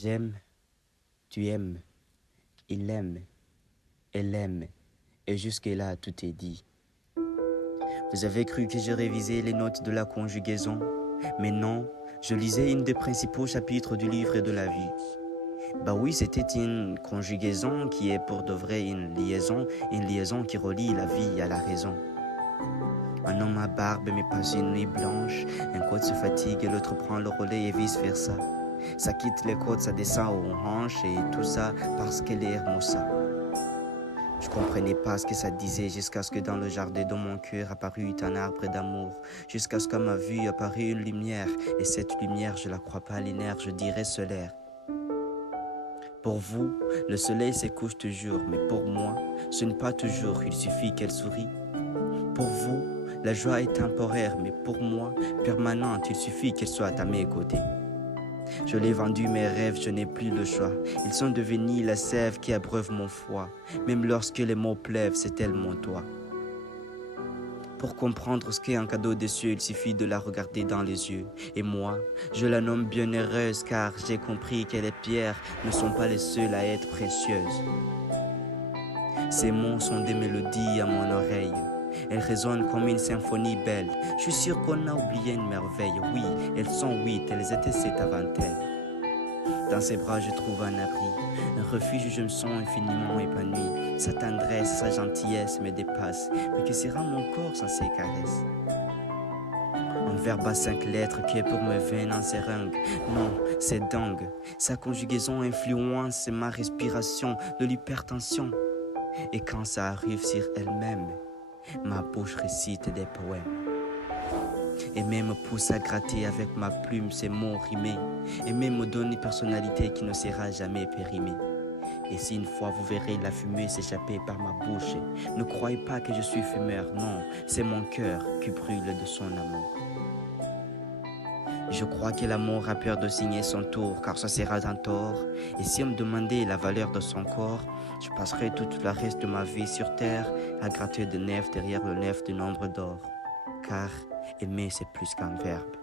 J'aime, tu aimes, il aime, elle aime, et jusque-là tout est dit. Vous avez cru que je révisais les notes de la conjugaison, mais non, je lisais une des principaux chapitres du livre de la vie. Bah oui, c'était une conjugaison qui est pour de vrai une liaison qui relie la vie à la raison. Un homme à barbe mais pas une nuit blanche, un côte se fatigue et l'autre prend le relais et vice versa. Ça quitte les côtes, ça descend aux hanches et tout ça parce qu'elle est hermosa. Je comprenais pas ce que ça disait jusqu'à ce que dans le jardin de mon cœur apparut un arbre d'amour, jusqu'à ce qu'à ma vue apparut une lumière, et cette lumière je la crois pas linéaire, je dirais solaire. Pour vous, le soleil se couche toujours, mais pour moi, ce n'est pas toujours, il suffit qu'elle sourie. Pour vous, la joie est temporaire, mais pour moi, permanente, il suffit qu'elle soit à mes côtés. Je l'ai vendu mes rêves, je n'ai plus le choix. Ils sont devenus la sève qui abreuve mon foie. Même lorsque les mots pleuvent, c'est elle mon toit. Pour comprendre ce qu'est un cadeau des cieux, il suffit de la regarder dans les yeux. Et moi, je la nomme bienheureuse car j'ai compris que les pierres ne sont pas les seules à être précieuses. Ces mots sont des mélodies à mon oreille. Elles résonnent comme une symphonie belle. Je suis sûr qu'on a oublié une merveille. Oui, elles sont 8, elles étaient 7 avant elles. Dans ses bras, je trouve un abri, un refuge où je me sens infiniment épanoui. Sa tendresse, sa gentillesse me dépassent. Mais que sera mon corps sans ses caresses? Un verbe à 5 lettres qui est pour me veines en seringue. Non, c'est dingue. Sa conjugaison influence ma respiration de l'hypertension. Et quand ça arrive sur elle-même, ma bouche récite des poèmes. Et même me pousse à gratter avec ma plume ces mots rimés. Et même me donne une personnalité qui ne sera jamais périmée. Et si une fois vous verrez la fumée s'échapper par ma bouche, ne croyez pas que je suis fumeur, non, c'est mon cœur qui brûle de son amour. Je crois que l'amour a peur de signer son tour, car ça sera un tort. Et si on me demandait la valeur de son corps, je passerai tout le reste de ma vie sur terre à gratter de neuf derrière le neuf du nombre d'or. Car aimer c'est plus qu'un verbe.